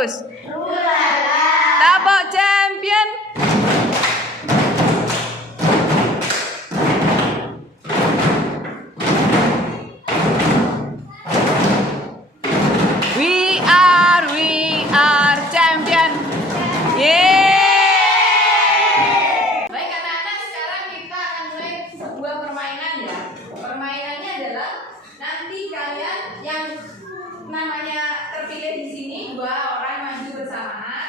bagus. Tepuk champion. We are champion. Yeay. Baik anak-anak, sekarang kita akan mulai sebuah permainan ya. Permainannya adalah nanti kalian yang namanya terpilih di sini, 2 orang maju bersamaan,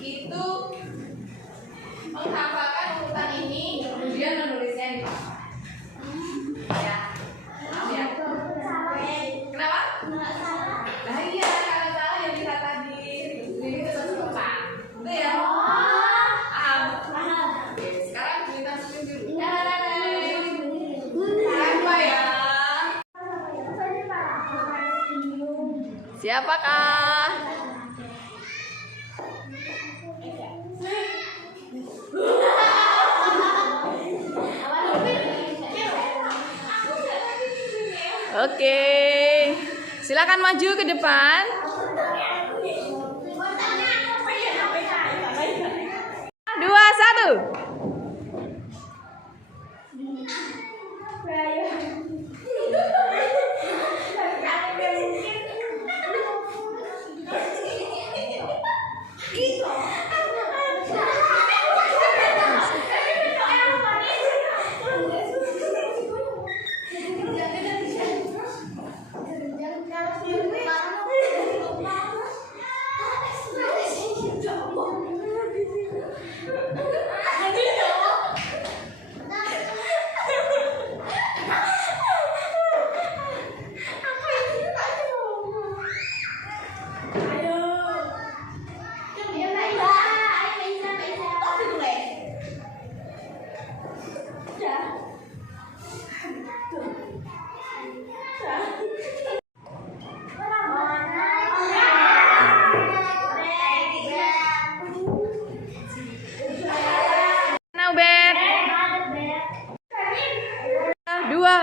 itu menghafalkan urutan ini, kemudian menulisnya di papan. Ya. Ya. Kenapa? Nah iya, kalau salah yang lihat tadi. Jadi kita cepat. Itu ya. Oke, sekarang kita susun dulu. Siapa ya? Siapakah? Oke, silakan maju ke depan. 2, 1.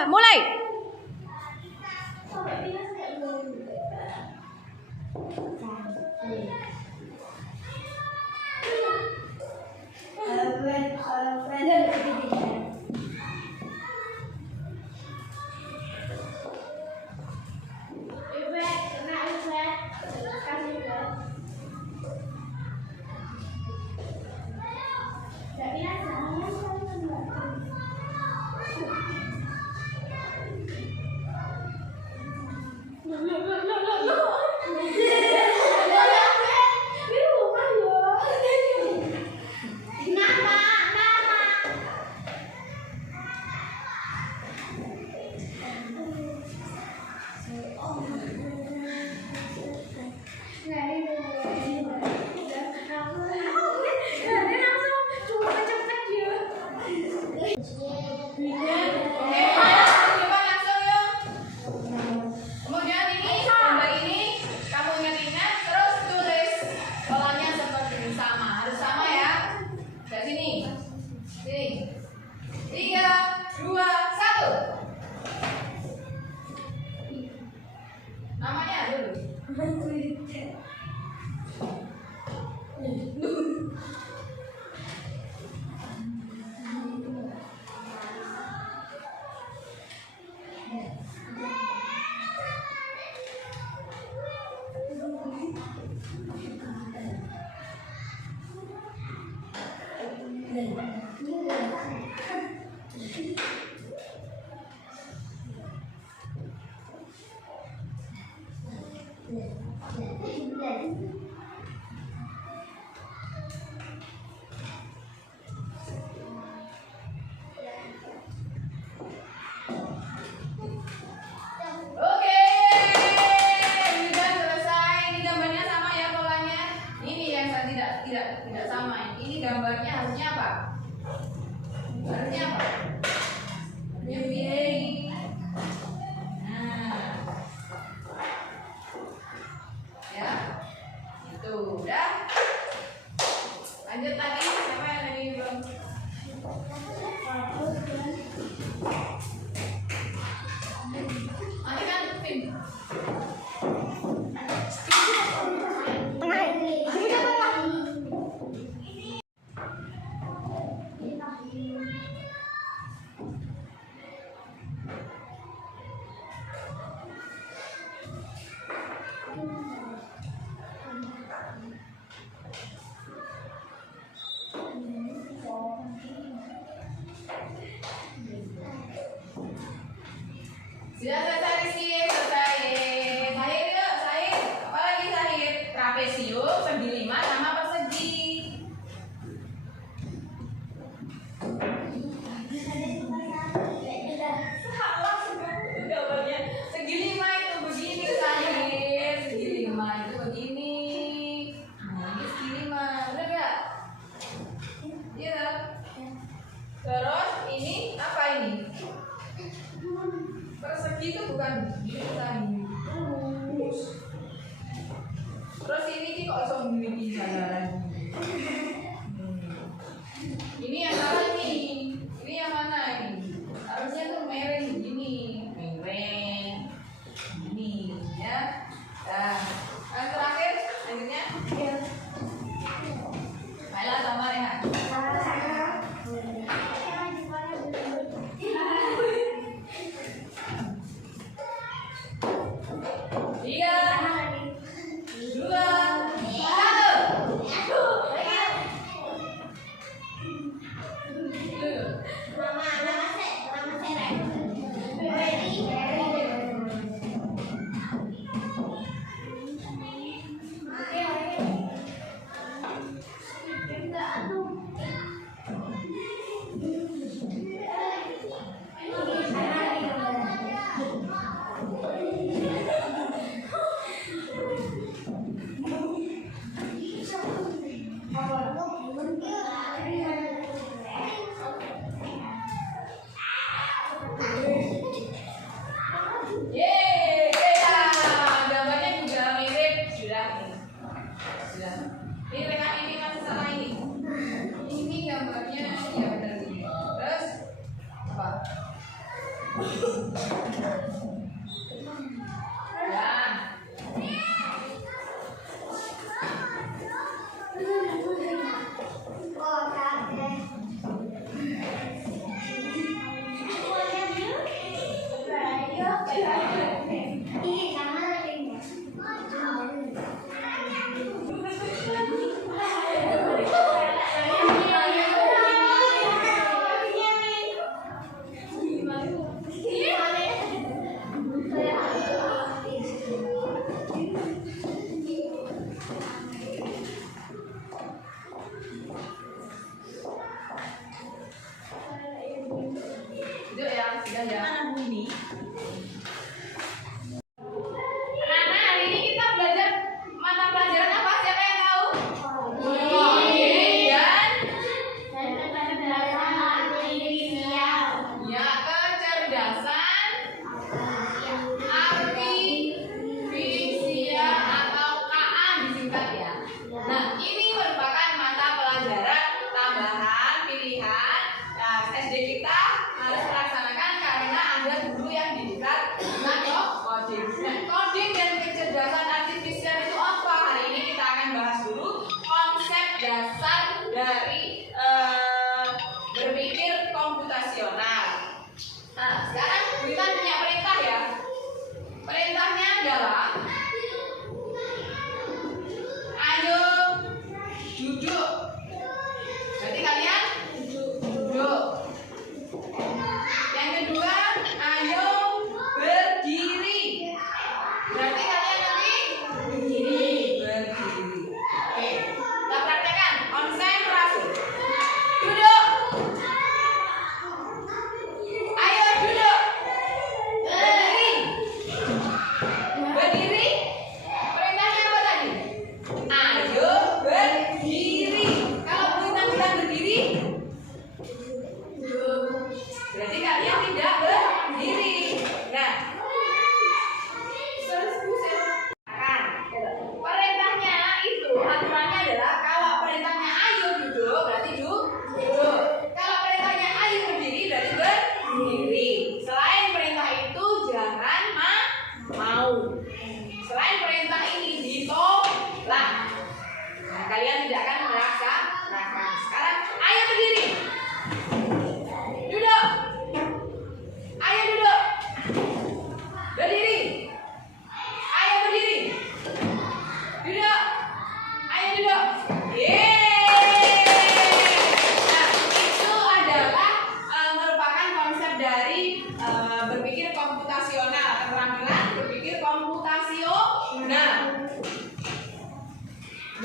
Mulai. Tidak sama. Ini gambarnya harusnya apa? Harusnya apa? Piring. Nah, ya, itu udah. Lanjut lagi. Siapa yang tadi belum? Nanti kan pin.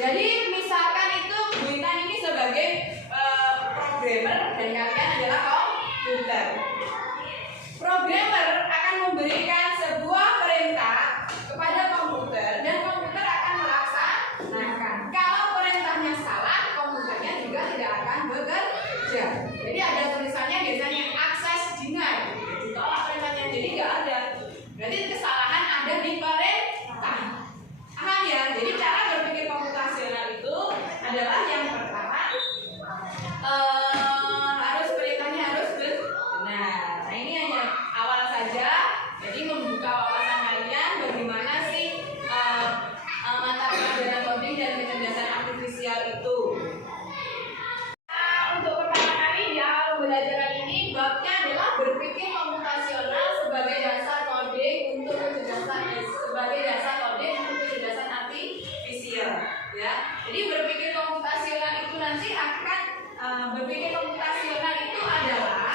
Jadi misalkan itu Bu Intan ini sebagai programmer dan kalian adalah komputer. Programmer akan memberikan sebuah perintah kepada komputer dan komputer akan melaksanakan. Kalau perintahnya salah, komputernya juga tidak akan bekerja. Jadi ada tulisannya biasanya akses denied, ditolak perintahnya, jadi nggak ada. Berarti kesalahan ada di perintah. Paham ya? Jadi cara berpikir komputasional itu adalah yang pertama harus perintahnya harus benar. Nah ini hanya awal saja. Jadi membuka wawasan kalian bagaimana sih mata pelajaran coding dan kecerdasan artifisial itu. Untuk pertama kali di awal pembelajaran ini babnya adalah berpikir komputasional sebagai dasar coding untuk kecerdasan artifisial. Ya, jadi berpikir komputasional itu nanti akan berpikir komputasional itu adalah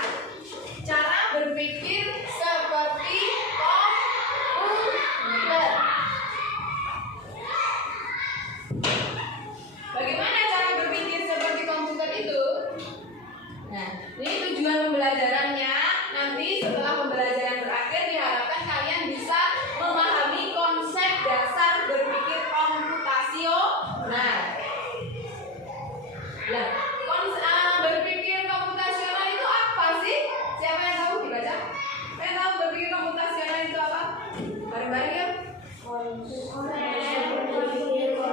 cara berpikir seperti komputer. Bagaimana cara berpikir seperti komputer itu? Nah, ini tujuan pembelajarannya. Nanti setelah pembelajaran berakhir diharapkan kalian bisa memahami konsep dasar berpikir komputasional. Nah, berpikir komputasional itu apa sih? Siapa yang tahu? Dibaca. Saya tahu berpikir komputasional itu apa? Bareng-bareng ya.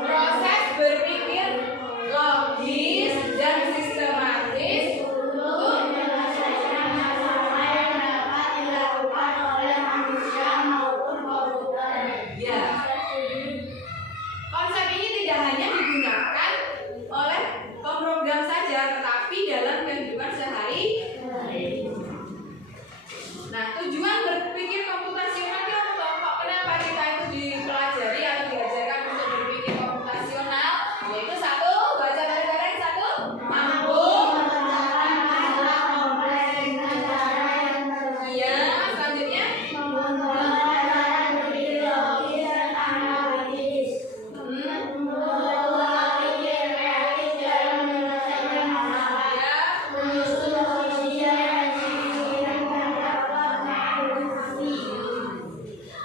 Proses berpikir logis dan sistematis untuk menyelesaikan masalah yang dapat dilakukan oleh manusia maupun komputer. Ya. Konsep ini tidak hanya digunakan oleh pemrogram saja, tetapi dalam kehidupan sehari-hari. Nah, tujuan berpikir komputasional itu apa? Kenapa kita itu dipelajari atau diajarkan untuk berpikir komputasional? Yaitu satu, baca bareng-bareng, satu, mampu memecahkan masalah kompleks dengan cara yang berbeda. Iya, selanjutnya membuat cara berpikir logis dan analitis. Pola pikir kreatif dalam menyelesaikan masalah. Menyusun solusi yang diinginkan dapat mengaktifasi.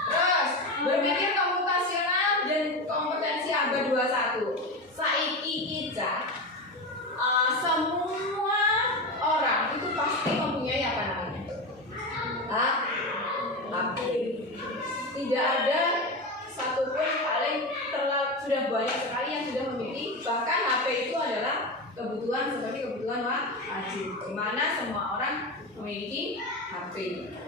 Terus, berpikir komputasional dan kompetensi abad 21. Saiki kita semua orang itu pasti mempunyai apa namanya? HP. Tidak ada satupun paling sudah banyak sekali yang sudah memiliki, bahkan HP itu adalah kebutuhan seperti kebutuhan wajib, di mana semua orang memiliki HP.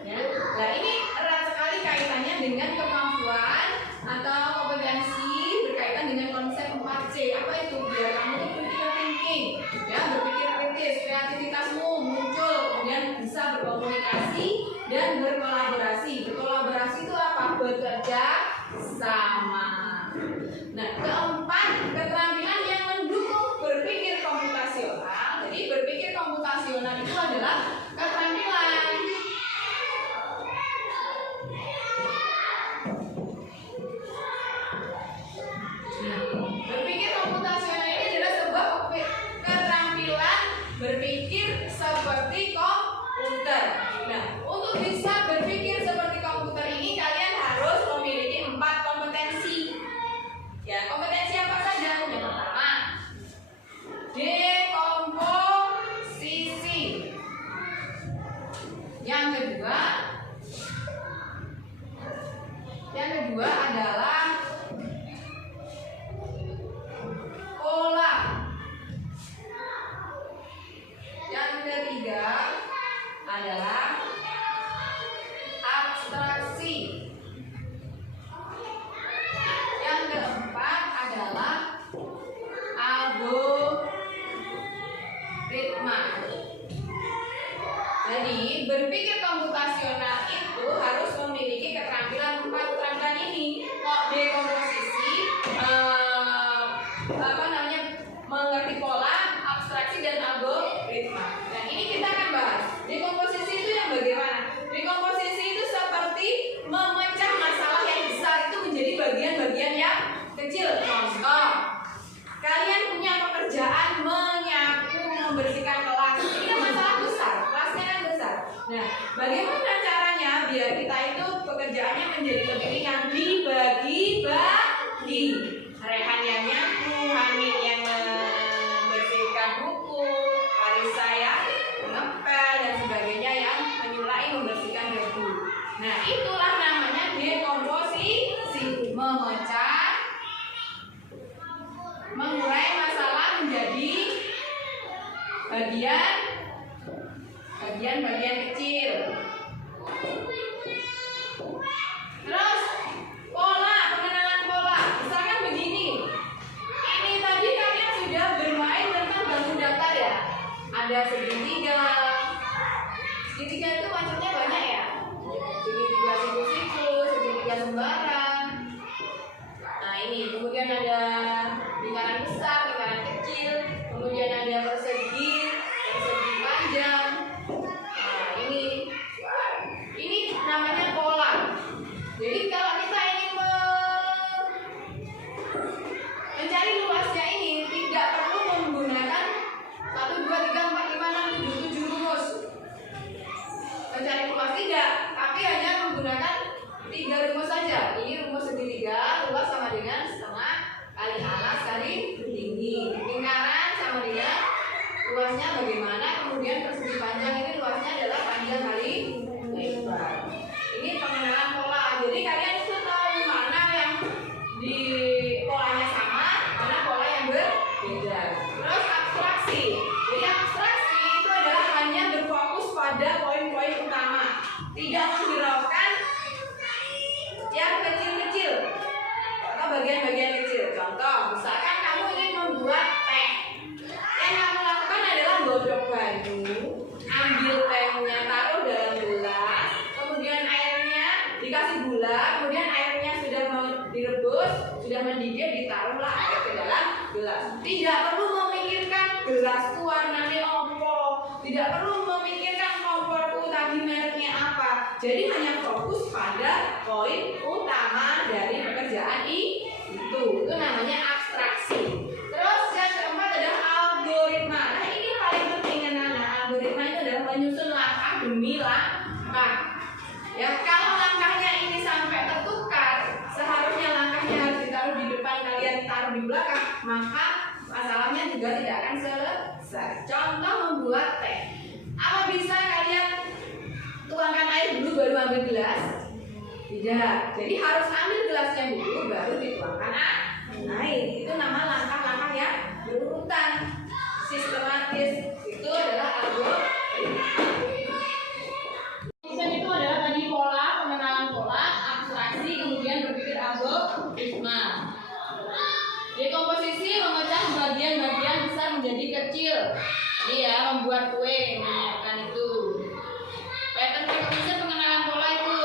Ya. Nah ini erat sekali kaitannya dengan kemampuan atau kompetensi berkaitan dengan konsep 4C. Apa itu? Biar kamu itu critical thinking, ya, berpikir kritis, kreativitasmu muncul, kemudian bisa berkomunikasi dan berkolaborasi. Berkolaborasi itu apa? Bekerja sama. Nah, keempat, keterampilan yang mendukung berpikir komputasional. Jadi berpikir komputasional itu adalah keterampilan. Berpikir komputasional ini adalah sebuah keterampilan berpikir seperti komputer. Nah, untuk bisa berpikir seperti komputer ini kalian harus memiliki 4 kompetensi. Ya, kompetensi apa saja? Yang pertama, dekomposisi. memecah, mengurai masalah menjadi bagian-bagian kecil. Terus pengenalan pola. Misalkan begini. Ini tadi kalian sudah bermain tentang bangun datar ya. Ada segitiga. Segitiga itu macamnya banyak ya. Segitiga siku-siku, segitiga sembarang. Nah ini, kemudian ada lingkaran besar, lingkaran kecil, kemudian ada persegi panjang. Nah ini namanya pola. Jadi kalau kita ingin mencari luasnya ini tidak perlu menggunakan 1, 2, 3, 4, 5, 6, 7, 7 rumus. Mencari luas tidak, tapi hanya menggunakan 3 rumus saja. Ini rumus segitiga, luas sama dengan setengah kali alas kali tinggi. Lingkaran sama dengan luasnya bagaimana, kemudian persegi panjang ini luasnya adalah panjang kali lebar. Ini pengenalan pola. Jadi kalian itu tahu mana yang di polanya sama, mana pola yang berbeda. Terus abstraksi. Jadi abstraksi itu adalah hanya berfokus pada poin-poin utama, tidak menghiraukan yang kecil-kecil atau bagian-bagian kecil. Contoh, misalkan kamu ingin membuat teh, yang kamu lakukan adalah godok batu, ambil tehnya, taruh dalam gelas, kemudian airnya dikasih gula, kemudian airnya sudah mau direbus, sudah mendidih, ditaruhlah air ke dalam gelas. Tidak perlu memikirkan gelasku warnanya opo, tidak perlu memikirkan komporku tadi mereknya apa. Jadi hanya fokus pada poin utama dari pekerjaan itu namanya abstraksi. Terus yang keempat adalah algoritma. Nah ini paling penting anak-anak. Algoritma itu adalah menyusun langkah demi langkah. Ya kalau langkahnya ini sampai tertukar, seharusnya langkahnya harus ditaruh di depan, kalian taruh di belakang, maka masalahnya juga tidak akan selesai. Contoh membuat teh. Apa bisa kalian tuangkan air dulu baru ambil gelas? Tidak. Jadi harus ambil gelasnya dulu baru dituangkan air. Itu nama langkah-langkah yang berurutan, sistematis. Itu adalah algoritma. Itu adalah tadi pola, pengenalan pola, abstraksi, kemudian berpikir algoritma. Dekomposisi memecah bagian-bagian besar menjadi kecil. Iya, membuat kue, menyiapkan itu. Pattern recognition pengenalan pola itu.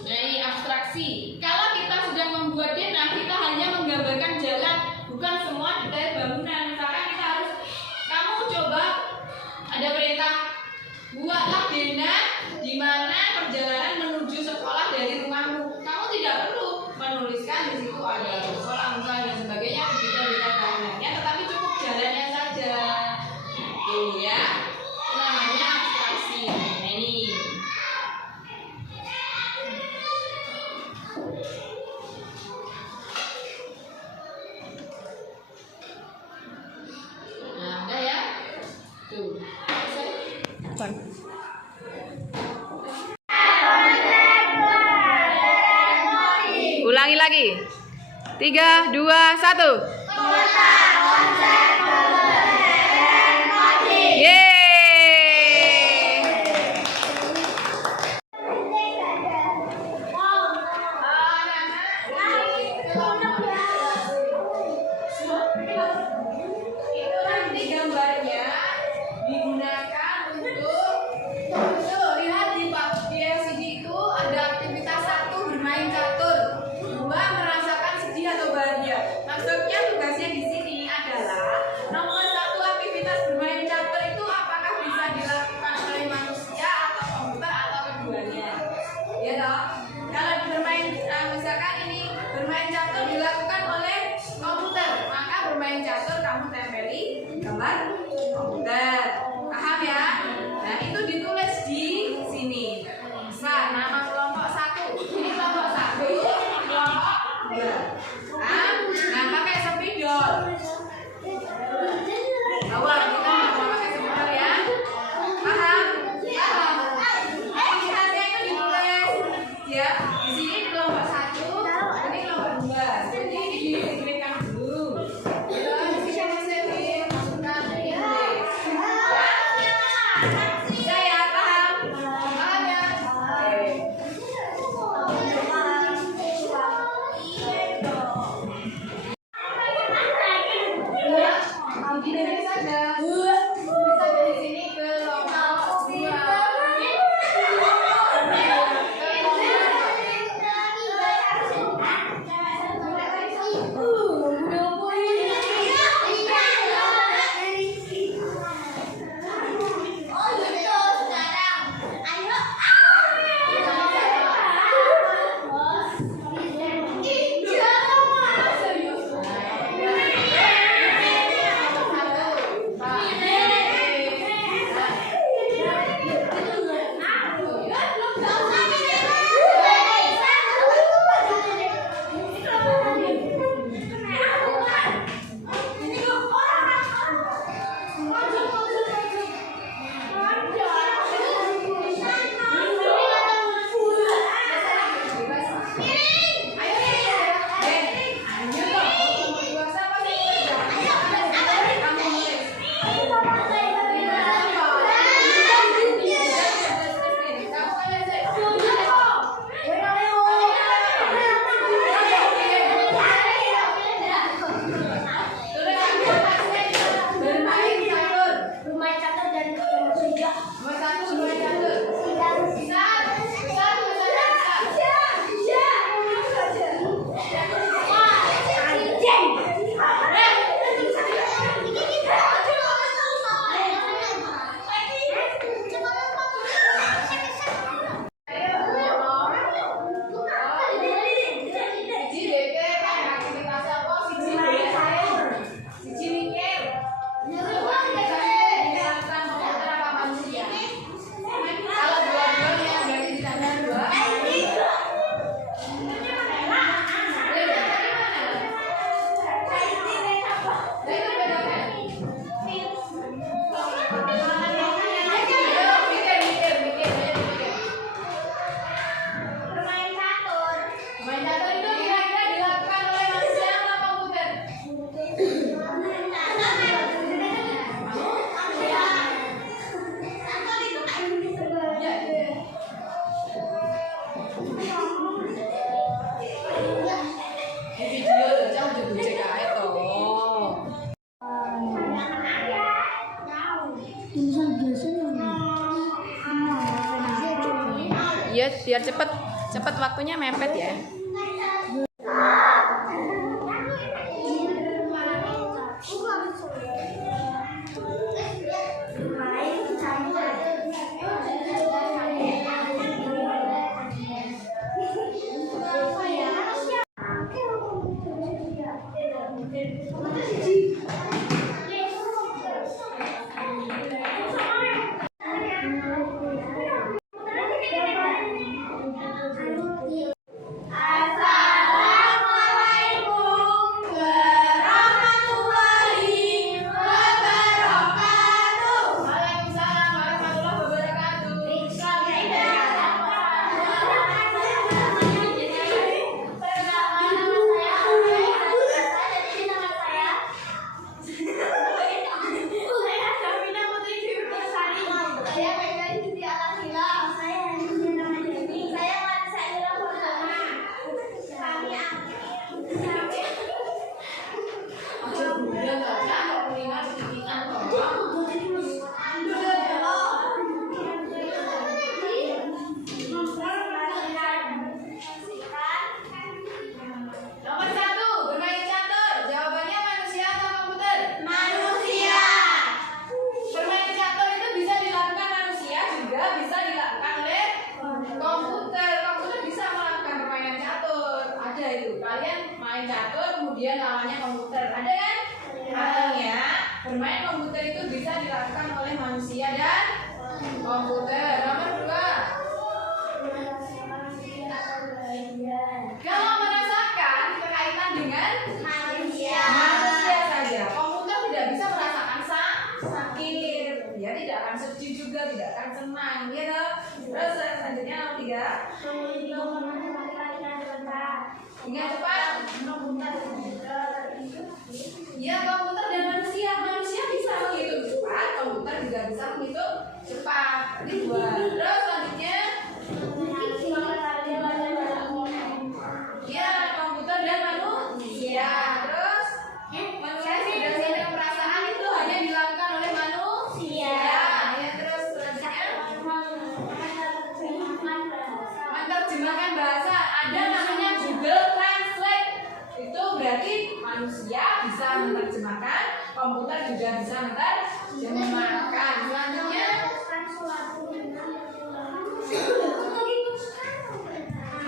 Nah ini abstraksi. Kalau kita sudah membuat denah, kita hanya menggambarkan jalan, bukan semua detail bangunan. Misalkan kita harus, kamu coba ada perintah, buatlah denah di mana perjalanan menuju sekolah dari rumahmu. Kamu tidak perlu menuliskan di situ ada sekolah dan sebagainya, detail-detail bangunannya, tetapi cukup jalannya saja. Tuh ya, namanya abstraksi. Ini. Nah, udah ya. Tuh. Ulangi lagi. 3, 2, 1. Komputer, paham ya? Nah itu ditulis di sini. Nah nama kelompok 1, ini kelompok 1, kelompok 2. Nah pakai spidol. Awal kita mau pakai spidol ya? Paham? Paham. Aktivitasnya itu ditulis ya. Di sini di kelompok 1, ini kelompok 2. Jadi ini disimplikan dulu. Terus kita masukkan ini. Bisa ya, paham? Paham ya? Ini saja. Bisa dari sini ke kelompok 2. Iya, biar cepet waktunya mepet ya. Kemudian lawannya komputer, ada kan? Artinya bermain komputer itu bisa dilakukan oleh manusia dan komputer. Nomor 2, kalau merasakan berkaitan dengan manusia saja. Komputer tidak bisa merasakan sakit, dia tidak akan sedih juga, tidak akan senang, gitu. Terus selanjutnya nomor 3. Ingat cepat. Ya, komputer dan manusia. Manusia bisa menghitung cepat, komputer juga bisa menghitung cepat. Ini dua. Terus selanjutnya, ya, komputer dan manusia. Terus manusia sudah punya perasaan, itu hanya dilakukan oleh manusia. Ya, terus selanjutnya, menerjemahkan bahasa. Ada namanya Google Translate. Itu berarti manusia bisa menerjemahkan, komputer juga bisa menerjemahkan. Selanjutnya,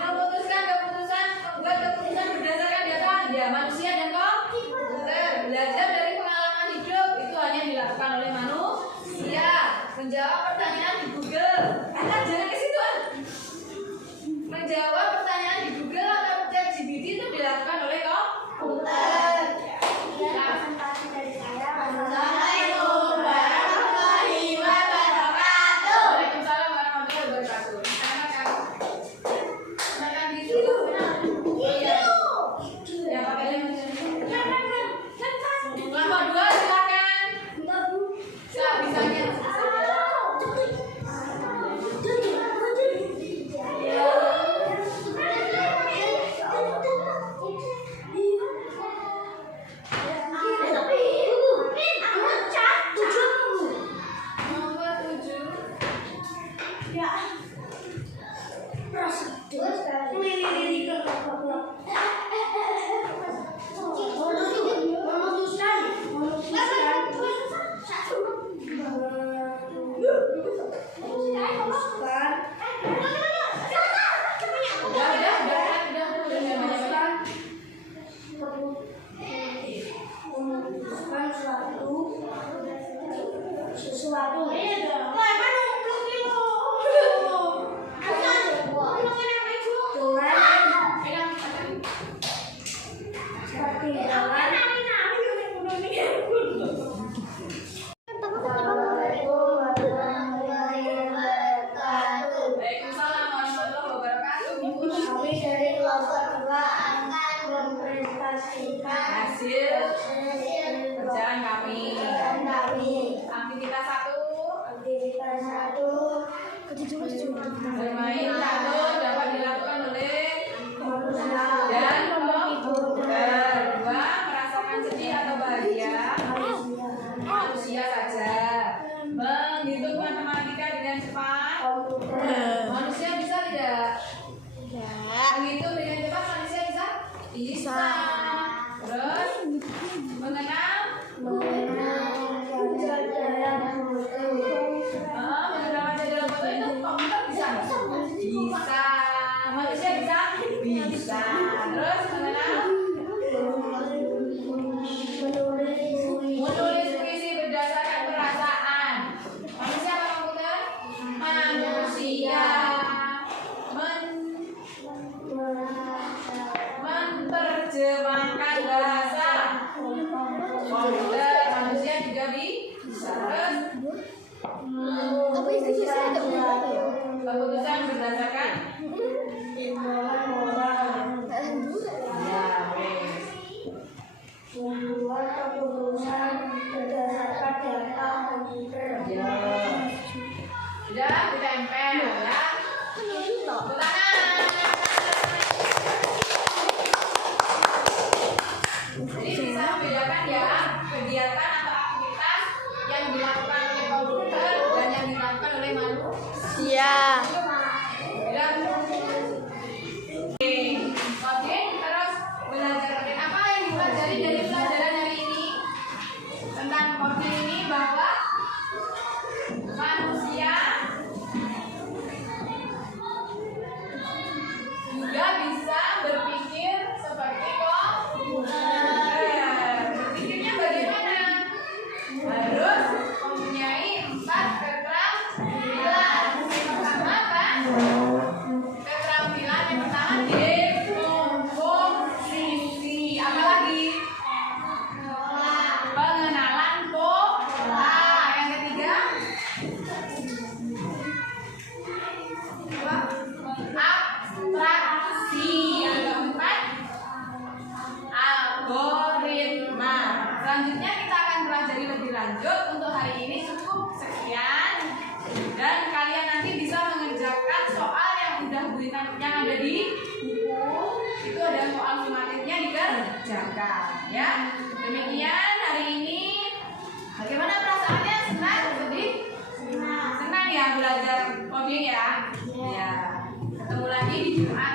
memutuskan keputusan, membuat keputusan berdasarkan data. Ya, manusia dan komputer. Belajar dari pengalaman hidup, itu hanya dilakukan oleh manusia. Menjawab pertanyaan di Google. Jangan ke situ. Menjawab pertanyaan di Google atau ChatGPT itu dilakukan oleh komputer. Assalamualaikum warahmatullahi wabarakatuh. Waalaikumsalam warahmatullahi wabarakatuh. Silakan gitu. Iya. Ya, pakai lem. Kelompok 2 silakan. Bisa-bisanya. Hasil kerjaan kami. Aktivitas 1. Bermain catur dapat dilakukan oleh dan komputer. 2. Merasakan sedih atau bahagia manusia saja. Menghitung matematika dengan cepat manusia bisa tidak? Menghitung dengan cepat manusia bisa. Terus mengenal dalam foto itu komputer bisa. Manusia bisa. Terus mengenal menulis puisi berdasarkan perasaan. Manusia apa komputer? Manusia. Menerjemahkan bahasa. Komputer, manusia juga bisa. Keputusan berdasarkan membuat keputusan berdasarkan data komputer. Sudah ditempel ya. Tepuk tangan. Jadi bisa membedakan ya kegiatan atau aktivitas yang dilakukan oleh komputer dan yang dilakukan oleh manusia. Oke, terus belajar apa yang dipelajari dari pelajaran hari ini tentang coding ini, bahwa manusia juga bisa berpikir seperti komputer. Berpikirnya bagaimana? Harus mempunyai 4 keterampilan. Yang pertama apa? Keterampilan yang pertama dekomposisi. Apa lagi? Pengenalan pola. Yang ketiga apa? yang ada di buku itu ada soal sumatifnya dikerjakan ya. Demikian hari ini. Bagaimana perasaannya? Senang? Sedih? Senang ya belajar coding ya? Ya. Ketemu lagi di Jumat